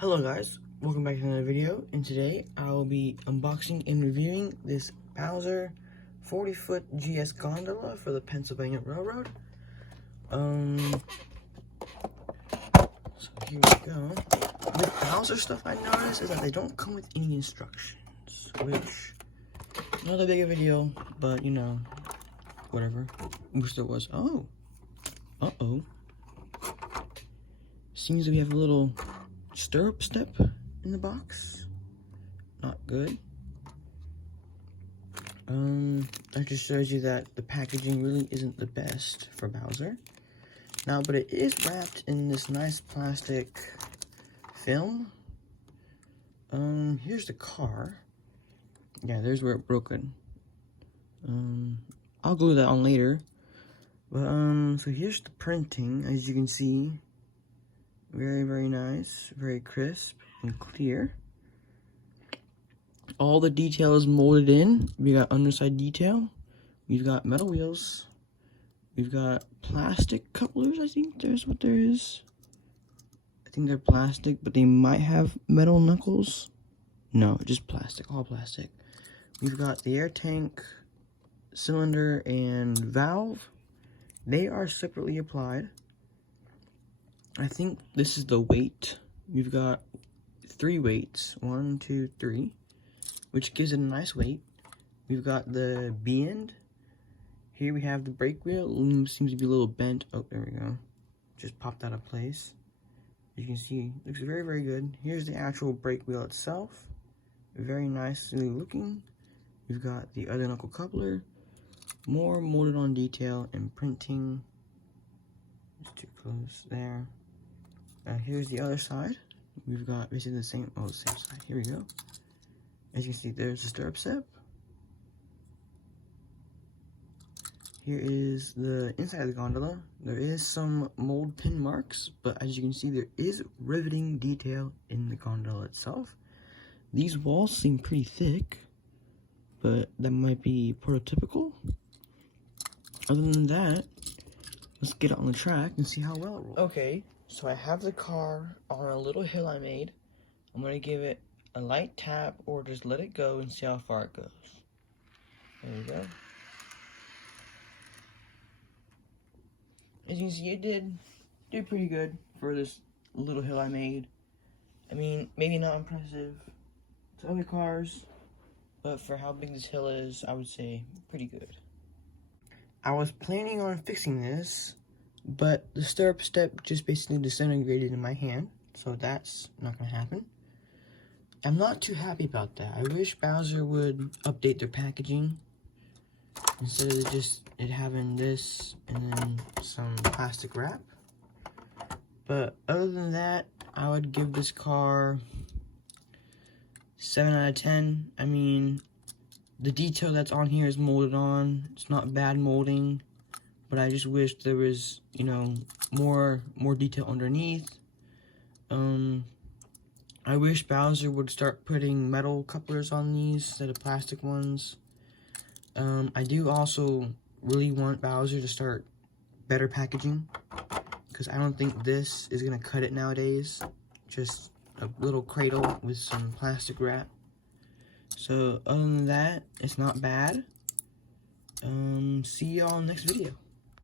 Hello guys, welcome back to another video, and today I will be unboxing and reviewing this Bowser 40-foot GS gondola for the Pennsylvania Railroad. So here we go. With Bowser stuff I noticed is that they don't come with any instructions, which not that big of a deal, but you know, whatever. Wish there was. Uh-oh. Seems that we have a little stirrup step in the box. Not good. That just shows you that the packaging really isn't the best for Bowser. Now, but it is wrapped in this nice plastic film. Here's the car. Yeah, there's where it broken. I'll glue that on later. But, so here's the printing, as you can see. Very, very nice, very crisp and clear. All the detail is molded in. We got underside detail. We've got metal wheels. We've got plastic couplers, I think there's what there is. I think they're plastic, but they might have metal knuckles. No, just plastic, all plastic. We've got the air tank, cylinder, and valve. They are separately applied. I think this is the weight. We've got 3 weights, 1, 2, 3, which gives it a nice weight. We've got the B-end. Here we have the brake wheel. It seems to be a little bent. Oh, there we go. Just popped out of place. As you can see, it looks very, very good. Here's the actual brake wheel itself. Very nicely looking. We've got the other knuckle coupler. More molded on detail and printing. Just too close there. Here's the other side. We've got basically the same side. Here we go. As you can see, there's the stirrup step. Here is the inside of the gondola. There is some mold pin marks, but as you can see, there is riveting detail in the gondola itself. These walls seem pretty thick, but that might be prototypical. Other than that, let's get it on the track and see how well it rolls. Okay. So I have the car on a little hill I made. I'm going to give it a light tap or just let it go and see how far it goes. There we go. As you can see, it did pretty good for this little hill I made. I mean, maybe not impressive to other cars, but for how big this hill is, I would say pretty good. I was planning on fixing this, but the stirrup step just basically disintegrated in my hand, so that's not going to happen. I'm not too happy about that. I wish Bowser would update their packaging instead of just it having this and then some plastic wrap. But other than that, I would give this car 7 out of 10. I mean, the detail that's on here is molded on. It's not bad molding. But I just wish there was, you know, more detail underneath. I wish Bowser would start putting metal couplers on these instead of plastic ones. I do also really want Bowser to start better packaging, because I don't think this is going to cut it nowadays. Just a little cradle with some plastic wrap. So other than that, it's not bad. See y'all next video.